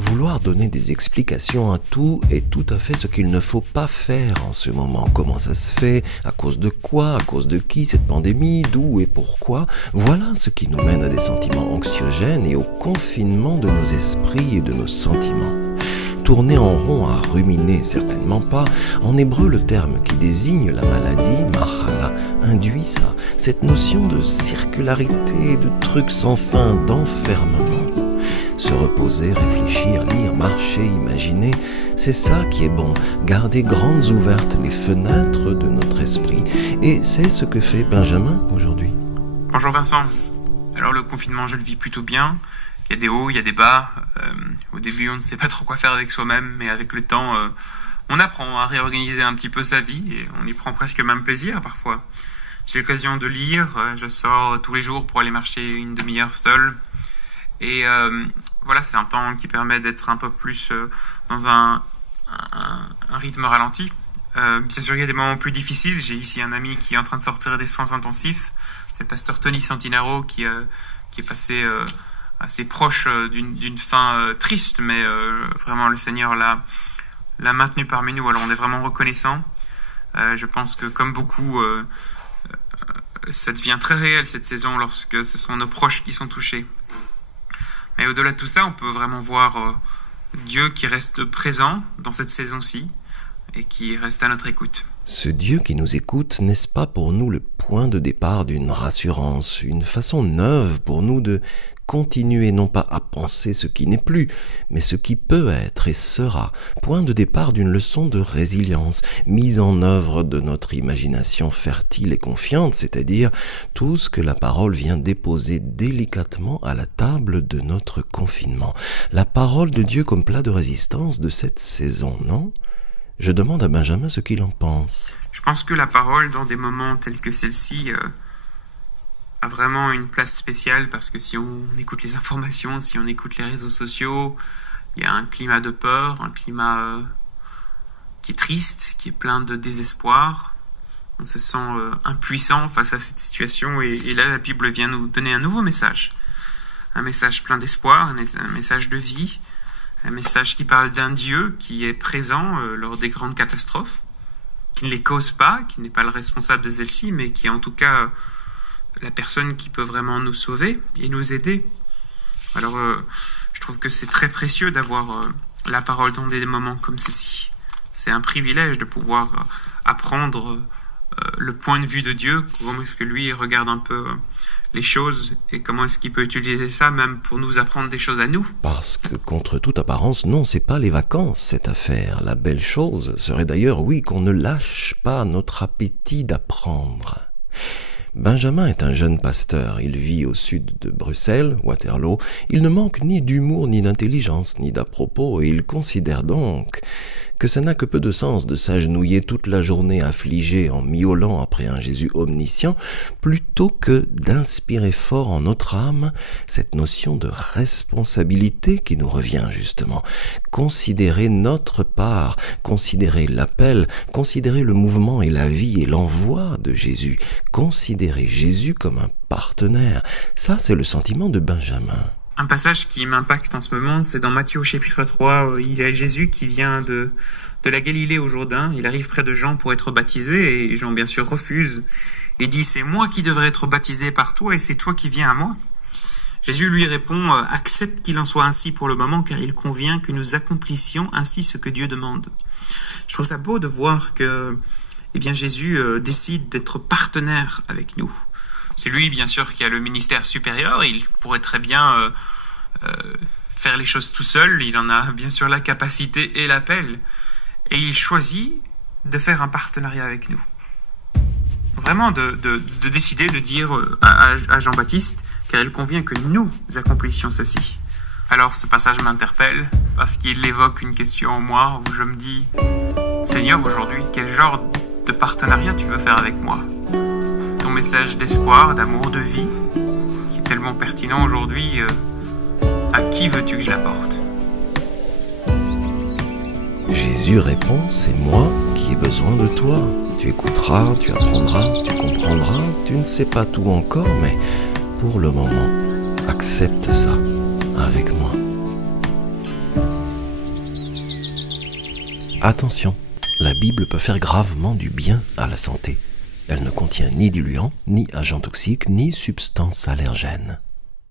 Vouloir donner des explications à tout est tout à fait ce qu'il ne faut pas faire en ce moment. Comment ça se fait? À cause de quoi? À cause de qui cette pandémie? D'où et pourquoi? Voilà ce qui nous mène à des sentiments anxiogènes et au confinement de nos esprits et de nos sentiments. Tourner en rond à ruminer, certainement pas. En hébreu, le terme qui désigne la maladie, machala, induit ça, cette notion de circularité, de trucs sans fin, d'enfermement. Se reposer, réfléchir, lire, marcher, imaginer, c'est ça qui est bon. Garder grandes ouvertes les fenêtres de notre esprit. Et c'est ce que fait Benjamin aujourd'hui. Bonjour Vincent. Alors le confinement, je le vis plutôt bien. Il y a des hauts, il y a des bas. Au début, on ne sait pas trop quoi faire avec soi-même, mais avec le temps, on apprend à réorganiser un petit peu sa vie et on y prend presque même plaisir parfois. J'ai l'occasion de lire, je sors tous les jours pour aller marcher une demi-heure seul. Et voilà, c'est un temps qui permet d'être un peu plus dans un rythme ralenti. C'est sûr qu'il y a des moments plus difficiles. J'ai ici un ami qui est en train de sortir des soins intensifs. C'est le pasteur Tony Santinaro qui est passé assez proche d'une fin triste, mais vraiment le Seigneur l'a maintenu parmi nous. Alors on est vraiment reconnaissant. Je pense que comme beaucoup, ça devient très réel cette saison lorsque ce sont nos proches qui sont touchés. Mais au-delà de tout ça, on peut vraiment voir Dieu qui reste présent dans cette saison-ci et qui reste à notre écoute. Ce Dieu qui nous écoute, n'est-ce pas pour nous le point de départ d'une rassurance, une façon neuve pour nous de continuer non pas à penser ce qui n'est plus, mais ce qui peut être et sera, point de départ d'une leçon de résilience, mise en œuvre de notre imagination fertile et confiante, c'est-à-dire tout ce que la parole vient déposer délicatement à la table de notre confinement. La parole de Dieu comme plat de résistance de cette saison, non ? Je demande à Benjamin ce qu'il en pense. Je pense que la parole, dans des moments tels que celle-ci, a vraiment une place spéciale parce que si on écoute les informations, si on écoute les réseaux sociaux, il y a un climat de peur, un climat qui est triste, qui est plein de désespoir. On se sent impuissant face à cette situation et là la Bible vient nous donner un nouveau message. Un message plein d'espoir, un message de vie, un message qui parle d'un Dieu qui est présent lors des grandes catastrophes, qui ne les cause pas, qui n'est pas le responsable de celle-ci, mais qui est en tout cas la personne qui peut vraiment nous sauver et nous aider. Alors, je trouve que c'est très précieux d'avoir la parole dans des moments comme ceci. C'est un privilège de pouvoir apprendre le point de vue de Dieu, comment est-ce que lui regarde un peu les choses et comment est-ce qu'il peut utiliser ça même pour nous apprendre des choses à nous. Parce que contre toute apparence, non, c'est pas les vacances cette affaire. La belle chose serait d'ailleurs, oui, qu'on ne lâche pas notre appétit d'apprendre. Benjamin est un jeune pasteur, il vit au sud de Bruxelles, Waterloo, il ne manque ni d'humour, ni d'intelligence, ni d'à-propos, et il considère donc que ça n'a que peu de sens de s'agenouiller toute la journée affligé en miaulant après un Jésus omniscient, plutôt que d'inspirer fort en notre âme cette notion de responsabilité qui nous revient justement. Considérer notre part, considérer l'appel, considérer le mouvement et la vie et l'envoi de Jésus, considérer Jésus comme un partenaire, ça c'est le sentiment de Benjamin. Un passage qui m'impacte en ce moment, c'est dans Matthieu chapitre 3. Il y a Jésus qui vient de la Galilée au Jourdain. Il arrive près de Jean pour être baptisé et Jean bien sûr refuse et dit « C'est moi qui devrais être baptisé par toi et c'est toi qui viens à moi ». Jésus lui répond « Accepte qu'il en soit ainsi pour le moment car il convient que nous accomplissions ainsi ce que Dieu demande ». Je trouve ça beau de voir que Jésus décide d'être partenaire avec nous. C'est lui, bien sûr, qui a le ministère supérieur. Il pourrait très bien faire les choses tout seul. Il en a, bien sûr, la capacité et l'appel. Et il choisit de faire un partenariat avec nous. Vraiment, de décider de dire à Jean-Baptiste qu'il convient que nous accomplissions ceci. Alors, ce passage m'interpelle parce qu'il évoque une question en moi où je me dis « Seigneur, aujourd'hui, quel genre de partenariat tu veux faire avec moi ?» Ton message d'espoir, d'amour, de vie, qui est tellement pertinent aujourd'hui, à qui veux-tu que je l'apporte ? Jésus répond, c'est moi qui ai besoin de toi. Tu écouteras, tu apprendras, tu comprendras, tu ne sais pas tout encore, mais pour le moment, accepte ça avec moi. Attention, la Bible peut faire gravement du bien à la santé. Elle ne contient ni diluants, ni agents toxiques, ni substances allergènes.